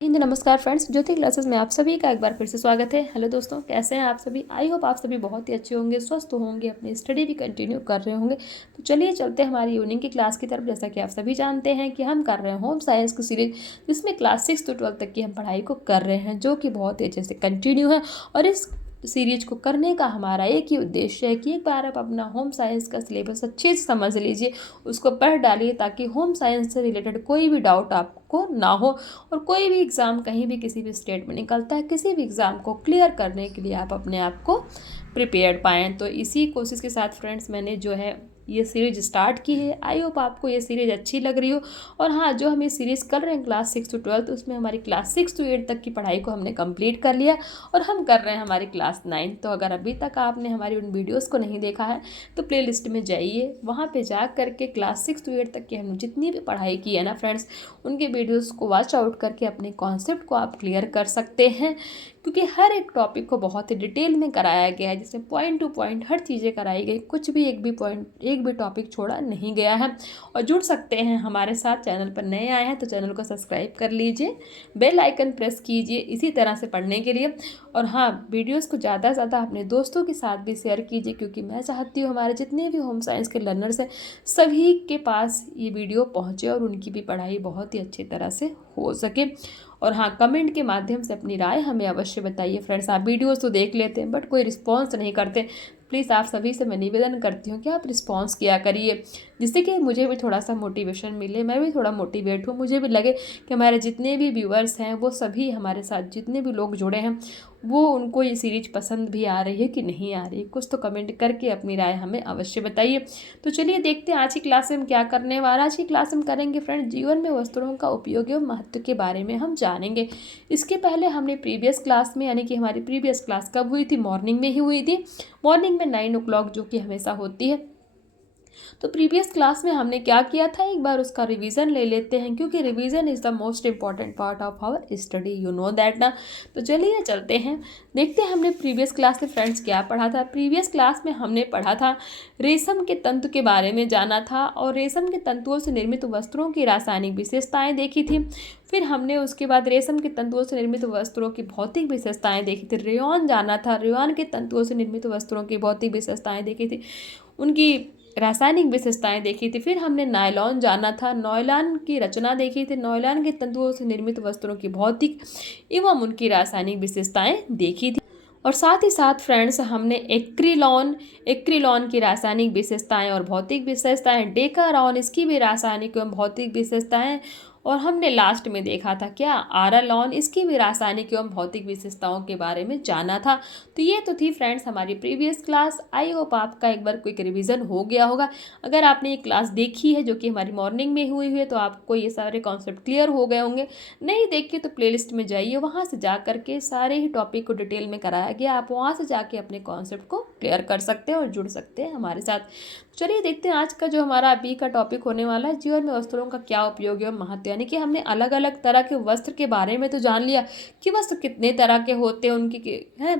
हिंद नमस्कार फ्रेंड्स, ज्योति क्लासेस में आप सभी का एक बार फिर से स्वागत है। हेलो दोस्तों, कैसे हैं आप सभी? आई होप आप सभी बहुत ही अच्छे होंगे, स्वस्थ होंगे, अपनी स्टडी भी कंटिन्यू कर रहे होंगे। तो चलिए चलते हैं हमारी इवनिंग की क्लास की तरफ। जैसा कि आप सभी जानते हैं कि हम कर रहे हैं होम साइंस की सीरीज, जिसमें क्लास 6 to 12 तक की हम पढ़ाई को कर रहे हैं, जो कि बहुत ही अच्छे से कंटिन्यू है। और इस सीरीज को करने का हमारा एक ही उद्देश्य है कि एक बार आप अपना होम साइंस का सिलेबस अच्छे से समझ लीजिए, उसको पढ़ डालिए, ताकि होम साइंस से रिलेटेड कोई भी डाउट आपको ना हो। और कोई भी एग्ज़ाम कहीं भी किसी भी स्टेट में निकलता है, किसी भी एग्ज़ाम को क्लियर करने के लिए आप अपने आप को प्रिपेयर्ड पाएँ। तो इसी कोशिश के साथ फ्रेंड्स मैंने जो है ये सीरीज स्टार्ट की है। आई होप आपको ये सीरीज अच्छी लग रही हो। और हाँ, जो हम ये सीरीज़ कर रहे हैं क्लास 6 to 12, उसमें हमारी क्लास 6 to 8 तक की पढ़ाई को हमने कंप्लीट कर लिया और हम कर रहे हैं हमारी क्लास 9। तो अगर अभी तक आपने हमारी उन वीडियोज़ को नहीं देखा है तो प्ले लिस्ट में जाइए, वहाँ पर जा करके क्लास 6 to 8 तक की हमने जितनी भी पढ़ाई की है ना फ्रेंड्स, उनके वीडियोस को वॉच आउट करके अपने कॉन्सेप्ट को आप क्लियर कर सकते हैं। क्योंकि हर एक टॉपिक को बहुत ही डिटेल में कराया गया है, जिसमें पॉइंट टू पॉइंट हर चीज़ें कराई गई, कुछ भी एक भी टॉपिक छोड़ा नहीं गया है। और जुड़ सकते हैं हमारे साथ। चैनल पर नए आए हैं तो चैनल को सब्सक्राइब कर लीजिए, बेल आइकन प्रेस कीजिए इसी तरह से पढ़ने के लिए। और हाँ, वीडियोस को ज़्यादा से ज़्यादा अपने दोस्तों के साथ भी शेयर कीजिए, क्योंकि मैं चाहती हूँ हमारे जितने भी होम साइंस के लर्नर्स हैं, सभी के पास ये वीडियो पहुँचे और उनकी भी पढ़ाई बहुत ही अच्छी तरह से हो सके। और हाँ, कमेंट के माध्यम से अपनी राय हमें अवश्य बताइए फ्रेंड्स। आप वीडियोस तो देख लेते हैं बट कोई रिस्पॉन्स नहीं करते। प्लीज़ आप सभी से मैं निवेदन करती हूँ कि आप रिस्पॉन्स किया करिए, जिससे कि मुझे भी थोड़ा सा मोटिवेशन मिले, मैं भी थोड़ा मोटिवेट हूँ, मुझे भी लगे कि हमारे जितने भी व्यूअर्स हैं वो सभी हमारे साथ, जितने भी लोग जुड़े हैं, वो उनको ये सीरीज पसंद भी आ रही है कि नहीं आ रही है। कुछ तो कमेंट करके अपनी राय हमें अवश्य बताइए। तो चलिए देखते हैं आज की क्लास में हम क्या करने वाला। आज की क्लास में करेंगे फ्रेंड, जीवन में वस्त्रों का उपयोग एवं महत्व के बारे में हम जानेंगे। इसके पहले हमने प्रीवियस क्लास में, यानी कि हमारी प्रीवियस क्लास कब हुई थी? मॉर्निंग में ही हुई थी। मॉर्निंग में 9 o'clock, जो कि हमेशा होती है। तो प्रीवियस क्लास में हमने क्या किया था, एक बार उसका रिवीजन ले लेते हैं, क्योंकि revision is the most important part of our study, you know that ना। तो चलिए चलते हैं, देखते हैं हमने प्रीवियस क्लास में फ्रेंड्स क्या पढ़ा था। प्रीवियस क्लास में हमने पढ़ा था रेशम के तंतु के बारे में जाना था, और रेशम के तंतुओं से निर्मित वस्त्रों की रासायनिक विशेषताएं देखी थी। फिर हमने उसके बाद रेशम के तंतुओं से निर्मित वस्त्रों की भौतिक विशेषताएं देखी थी। रेयॉन जाना था, रेयॉन के तंतुओं से निर्मित वस्त्रों की भौतिक विशेषताएं देखी थी, उनकी रासायनिक विशेषताएं देखी थी। फिर हमने नायलॉन जाना था, नायलॉन की रचना देखी थी, नायलॉन के तंतुओं से निर्मित वस्त्रों की भौतिक एवं उनकी रासायनिक विशेषताएं देखी थी। और साथ ही साथ फ्रेंड्स हमने एक्रिलॉन की रासायनिक विशेषताएं और भौतिक विशेषताएं, डेकारॉन, इसकी भी रासायनिक एवं भौतिक विशेषताएं, और हमने लास्ट में देखा था क्या, आरालॉन, इसकी भी रासायनिक एवं भौतिक विशेषताओं के बारे में जाना था। तो ये तो थी फ्रेंड्स हमारी प्रीवियस क्लास। आई होप आपका एक बार क्विक रिवीजन हो गया होगा। अगर आपने ये क्लास देखी है, जो कि हमारी मॉर्निंग में हुई है, तो आपको ये सारे कॉन्सेप्ट क्लियर हो गए होंगे। नहीं देखिए तो प्लेलिस्ट में जाइए, वहाँ से जा करके सारे ही टॉपिक को डिटेल में कराया गया। आप वहाँ से जाके अपने कॉन्सेप्ट को क्लियर कर सकते हैं और जुड़ सकते हैं हमारे साथ। चलिए देखते हैं आज का जो हमारा अभी का टॉपिक होने वाला है, जीवन में वस्त्रों का क्या उपयोग एवं महत्व। यानी कि हमने अलग अलग तरह के वस्त्र के बारे में तो जान लिया कि वस्त्र कितने तरह के होते हैं, उनकी हैं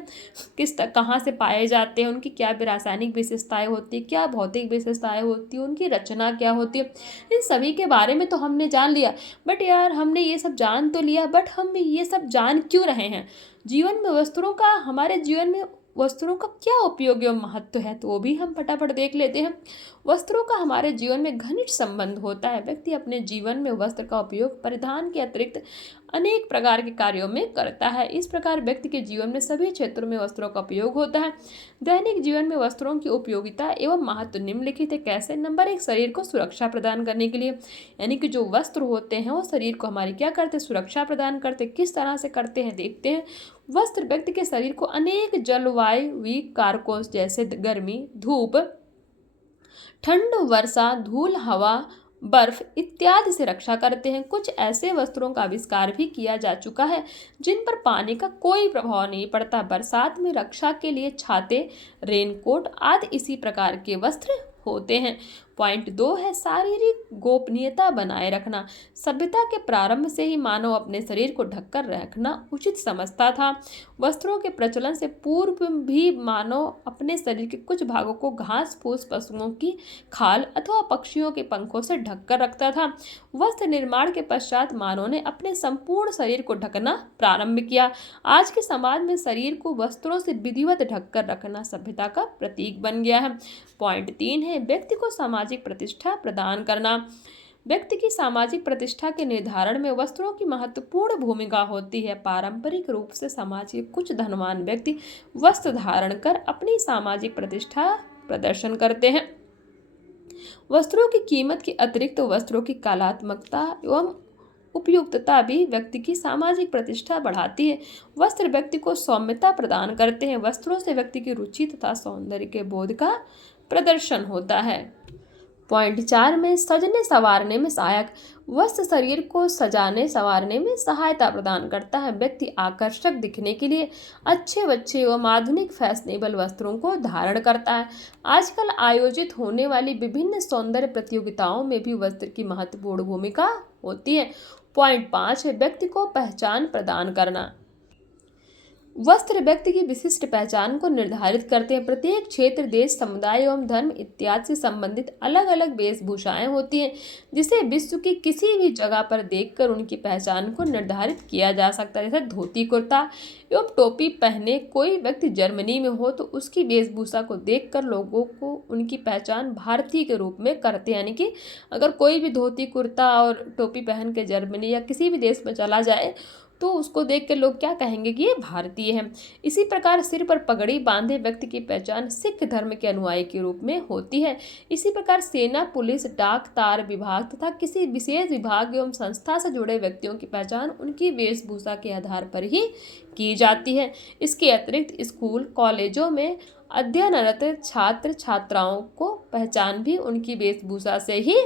कहाँ से पाए जाते हैं, उनकी क्या रासायनिक विशेषताएं होती है, क्या भौतिक विशेषताएं होती है, उनकी रचना क्या होती है। इन सभी के बारे में तो हमने जान लिया। बट यार, हमने ये सब जान तो लिया, बट हम ये सब जान क्यों रहे हैं? जीवन में वस्त्रों का, हमारे जीवन में वस्त्रों का क्या उपयोग एवं महत्व है, तो वो भी हम फटाफट देख लेते हैं। वस्त्रों का हमारे जीवन में घनिष्ठ संबंध होता है। व्यक्ति अपने जीवन में वस्त्र का उपयोग परिधान के अतिरिक्त अनेक प्रकार के कार्यों में करता है। इस प्रकार व्यक्ति के जीवन में सभी क्षेत्रों में वस्त्रों का उपयोग होता है। दैनिक जीवन में वस्त्रों की उपयोगिता एवं महत्व निम्नलिखित है। कैसे? नंबर 1, शरीर को सुरक्षा प्रदान करने के लिए। यानी कि जो वस्त्र होते हैं वो शरीर को हमारी क्या करते हैं? सुरक्षा प्रदान करते हैं। किस तरह से करते हैं देखते हैं। वस्त्र व्यक्ति के शरीर को अनेक जलवायु कारकों जैसे गर्मी, धूप, ठंड, वर्षा, धूल, हवा, बर्फ इत्यादि से रक्षा करते हैं। कुछ ऐसे वस्त्रों का आविष्कार भी किया जा चुका है जिन पर पानी का कोई प्रभाव नहीं पड़ता। बरसात में रक्षा के लिए छाते, रेनकोट आदि इसी प्रकार के वस्त्र होते हैं। पॉइंट 2 है शारीरिक गोपनीयता बनाए रखना। सभ्यता के प्रारंभ से ही मानव अपने शरीर को ढककर रखना उचित समझता था। वस्त्रों के प्रचलन से पूर्व भी मानव अपने शरीर के कुछ भागों को घास फूस, पशुओं की खाल अथवा पक्षियों के पंखों से ढककर रखता था। वस्त्र निर्माण के पश्चात मानव ने अपने संपूर्ण शरीर को ढकना प्रारंभ किया। आज के समाज में शरीर को वस्त्रों से विधिवत ढककर रखना सभ्यता का प्रतीक बन गया है। पॉइंट 3 है व्यक्ति को सामाजिक प्रतिष्ठा प्रदान करना। व्यक्ति की सामाजिक प्रतिष्ठा के निर्धारण में वस्त्रों की महत्वपूर्ण भूमिका होती है। पारंपरिक रूप से समाज के कुछ धनवान व्यक्ति वस्त्र धारण कर अपनी सामाजिक प्रतिष्ठा प्रदर्शन करते हैं। वस्त्रों की कीमत के अतिरिक्त वस्त्रों की कलात्मकता एवं उपयुक्तता भी व्यक्ति की सामाजिक प्रतिष्ठा बढ़ाती है। वस्त्र व्यक्ति को सौम्यता प्रदान करते हैं। वस्त्रों से व्यक्ति की रुचि तथा सौंदर्य के बोध का प्रदर्शन होता है। पॉइंट 4 में सजने संवारने में सहायक। वस्त्र शरीर को सजाने संवारने में सहायता प्रदान करता है। व्यक्ति आकर्षक दिखने के लिए अच्छे बच्चे एवं आधुनिक फैशनेबल वस्त्रों को धारण करता है। आजकल आयोजित होने वाली विभिन्न सौंदर्य प्रतियोगिताओं में भी वस्त्र की महत्वपूर्ण भूमिका होती है। पॉइंट 5 है व्यक्ति को पहचान प्रदान करना। वस्त्र व्यक्ति की विशिष्ट पहचान को निर्धारित करते हैं। प्रत्येक क्षेत्र, देश, समुदाय एवं धर्म इत्यादि से संबंधित अलग अलग वेशभूषाएं होती हैं, जिसे विश्व की किसी भी जगह पर देखकर उनकी पहचान को निर्धारित किया जा सकता है। जैसे धोती कुर्ता एवं टोपी पहने कोई व्यक्ति जर्मनी में हो तो उसकी वेशभूषा को देखकर लोगों को उनकी पहचान भारतीय के रूप में करते हैं। यानी कि अगर कोई भी धोती कुर्ता और टोपी पहन के जर्मनी या किसी भी देश में चला जाए तो उसको देख के लोग क्या कहेंगे कि ये भारतीय है। इसी प्रकार सिर पर पगड़ी बांधे व्यक्ति की पहचान सिख धर्म के अनुयायी के रूप में होती है। इसी प्रकार सेना, पुलिस, डाक, तार विभाग तथा किसी विशेष विभाग एवं संस्था से जुड़े व्यक्तियों की पहचान उनकी वेशभूषा के आधार पर ही की जाती है। इसके अतिरिक्त स्कूल, कॉलेजों में अध्ययनरत छात्र छात्राओं को पहचान भी उनकी वेशभूषा से ही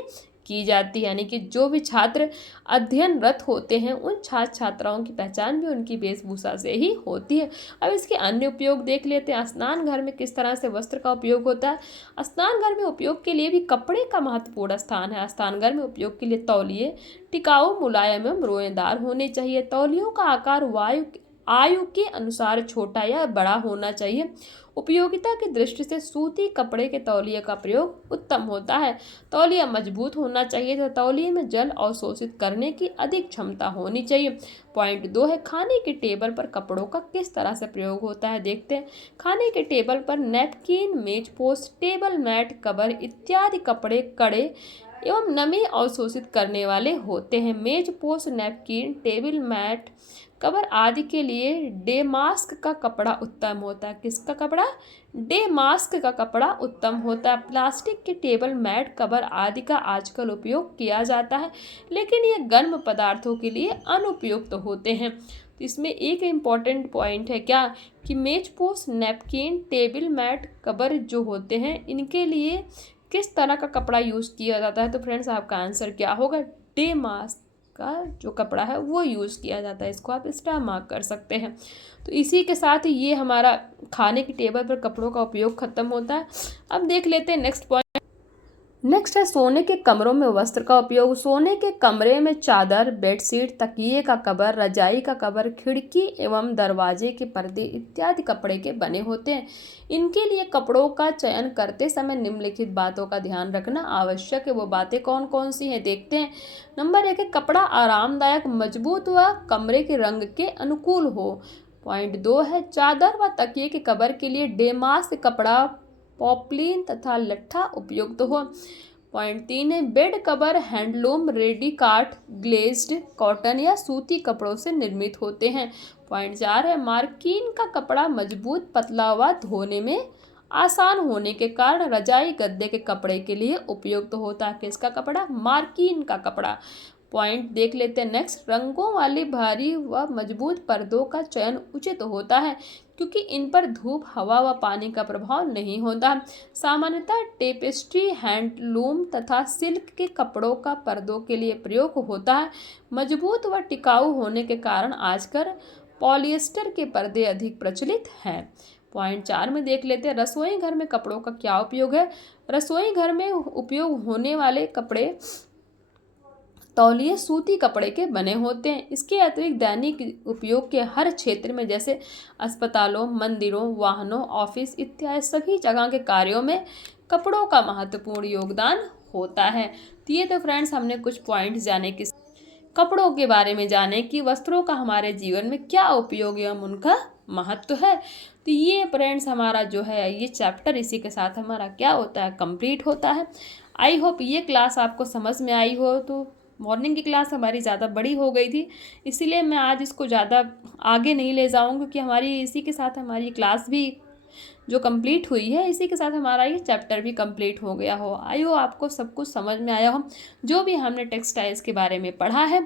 की जाती है। यानी कि जो भी छात्र अध्ययनरत होते हैं उन छात्र छात्राओं की पहचान भी उनकी वेशभूषा से ही होती है। अब इसके अन्य उपयोग देख लेते हैं। स्नान घर में किस तरह से वस्त्र का उपयोग होता है। स्नान घर में उपयोग के लिए भी कपड़े का महत्वपूर्ण स्थान है। स्नान घर में उपयोग के लिए तौलिए टिकाऊ, मुलायम एवं रोएदार होने चाहिए। तौलियों का आकार आयु के अनुसार छोटा या बड़ा होना चाहिए। उपयोगिता की दृष्टि से सूती कपड़े के तौलिए का प्रयोग उत्तम होता है। तौलिया मजबूत होना चाहिए तो तौलिए में जल अवशोषित करने की अधिक क्षमता होनी चाहिए। पॉइंट 2 है खाने के टेबल पर कपड़ों का किस तरह से प्रयोग होता है, देखते हैं। खाने के टेबल पर नैपकिन, मेजपोश, टेबल मैट, कवर इत्यादि कपड़े कड़े एवं नमी अवशोषित करने वाले होते हैं। मेजपोश, नैपकिन, टेबल मैट, कवर आदि के लिए डेमास्क का कपड़ा उत्तम होता है। किसका कपड़ा? डेमास्क का कपड़ा उत्तम होता है। प्लास्टिक के टेबल मैट, कवर आदि का आजकल उपयोग किया जाता है, लेकिन ये गर्म पदार्थों के लिए अनुपयुक्त होते हैं। तो इसमें एक इम्पॉर्टेंट पॉइंट है क्या कि मेजपोश, नैपकिन, टेबल मैट, कवर जो होते हैं इनके लिए किस तरह का कपड़ा यूज़ किया जाता है। तो फ्रेंड्स आपका आंसर क्या होगा? डेमास्क का जो कपड़ा है वो यूज़ किया जाता है। इसको आप स्टार मार्क कर सकते हैं। तो इसी के साथ ये हमारा खाने की टेबल पर कपड़ों का उपयोग खत्म होता है। अब देख लेते हैं नेक्स्ट पॉइंट। नेक्स्ट है सोने के कमरों में वस्त्र का उपयोग। सोने के कमरे में चादर, बेडशीट, तकिए का कवर, रजाई का कवर, खिड़की एवं दरवाजे के पर्दे इत्यादि कपड़े के बने होते हैं। इनके लिए कपड़ों का चयन करते समय निम्नलिखित बातों का ध्यान रखना आवश्यक है। वो बातें कौन कौन सी हैं देखते हैं। नंबर 1 है कपड़ा आरामदायक, मजबूत व कमरे के रंग के अनुकूल हो। पॉइंट 2 है चादर व तकिए के कवर के लिए डेमास्क कपड़ा, पॉपलिन तथा लट्ठा उपयुक्त हो। पॉइंट 3 है बेड कवर हैंडलूम, रेडी काट, ग्लेज्ड, कॉटन या सूती कपड़ों से निर्मित होते हैं। पॉइंट 4 है मार्किन का कपड़ा मजबूत, पतला व धोने में आसान होने के कारण रजाई गद्दे के कपड़े के लिए उपयुक्त होता है। किसका कपड़ा? मार्किन का कपड़ा। पॉइंट देख लेते हैं नेक्स्ट। रंगों वाली भारी व मजबूत पर्दों का चयन उचित होता है क्योंकि इन पर धूप, हवा व पानी का प्रभाव नहीं होता। सामान्यतः टेपेस्ट्री, हैंडलूम तथा सिल्क के कपड़ों का पर्दों के लिए प्रयोग होता है। मजबूत व टिकाऊ होने के कारण आजकल पॉलिएस्टर के पर्दे अधिक प्रचलित हैं। पॉइंट 4 में देख लेते हैं, रसोई घर में कपड़ों का क्या उपयोग है। रसोई घर में उपयोग होने वाले कपड़े तौलिए सूती कपड़े के बने होते हैं। इसके अतिरिक्त दैनिक उपयोग के हर क्षेत्र में, जैसे अस्पतालों, मंदिरों, वाहनों, ऑफिस इत्यादि सभी जगह के कार्यों में कपड़ों का महत्वपूर्ण योगदान होता है। तो ये तो फ्रेंड्स हमने कुछ पॉइंट्स जाने कि कपड़ों के बारे में जाने कि वस्त्रों का हमारे जीवन में क्या उपयोग एवं उनका महत्व है। तो ये फ्रेंड्स हमारा जो है ये चैप्टर इसी के साथ हमारा क्या होता है, कंप्लीट होता है। आई होप ये क्लास आपको समझ में आई हो। तो मॉर्निंग की क्लास हमारी ज़्यादा बड़ी हो गई थी, इसीलिए मैं आज इसको ज़्यादा आगे नहीं ले जाऊँगी, क्योंकि हमारी इसी के साथ हमारी क्लास भी जो कंप्लीट हुई है, इसी के साथ हमारा ये चैप्टर भी कंप्लीट हो गया हो। आई हो आपको सब कुछ समझ में आया हो जो भी हमने टेक्सटाइल्स के बारे में पढ़ा है।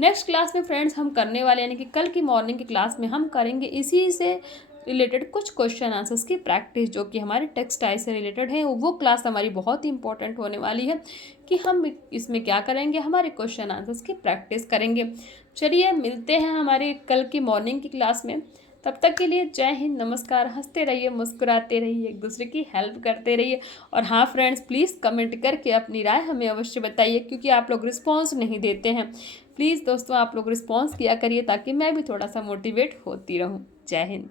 नेक्स्ट क्लास में फ्रेंड्स हम करने वाले, यानी कि कल की मॉर्निंग की क्लास में हम करेंगे इसी से रिलेटेड कुछ क्वेश्चन आंसर्स की प्रैक्टिस, जो कि हमारे टेक्सटाइल से रिलेटेड है। वो क्लास हमारी बहुत ही इंपॉर्टेंट होने वाली है कि हम इसमें क्या करेंगे, हमारे क्वेश्चन आंसर्स की प्रैक्टिस करेंगे। चलिए मिलते हैं हमारे कल की मॉर्निंग की क्लास में। तब तक के लिए जय हिंद, नमस्कार। हंसते रहिए, मुस्कुराते रहिए, एक दूसरे की हेल्प करते रहिए। और हाँ फ्रेंड्स, प्लीज़ कमेंट करके अपनी राय हमें अवश्य बताइए, क्योंकि आप लोग रिस्पॉन्स नहीं देते हैं। प्लीज़ दोस्तों आप लोग रिस्पॉन्स किया करिए, ताकि मैं भी थोड़ा सा मोटिवेट होती रहूँ। जय हिंद।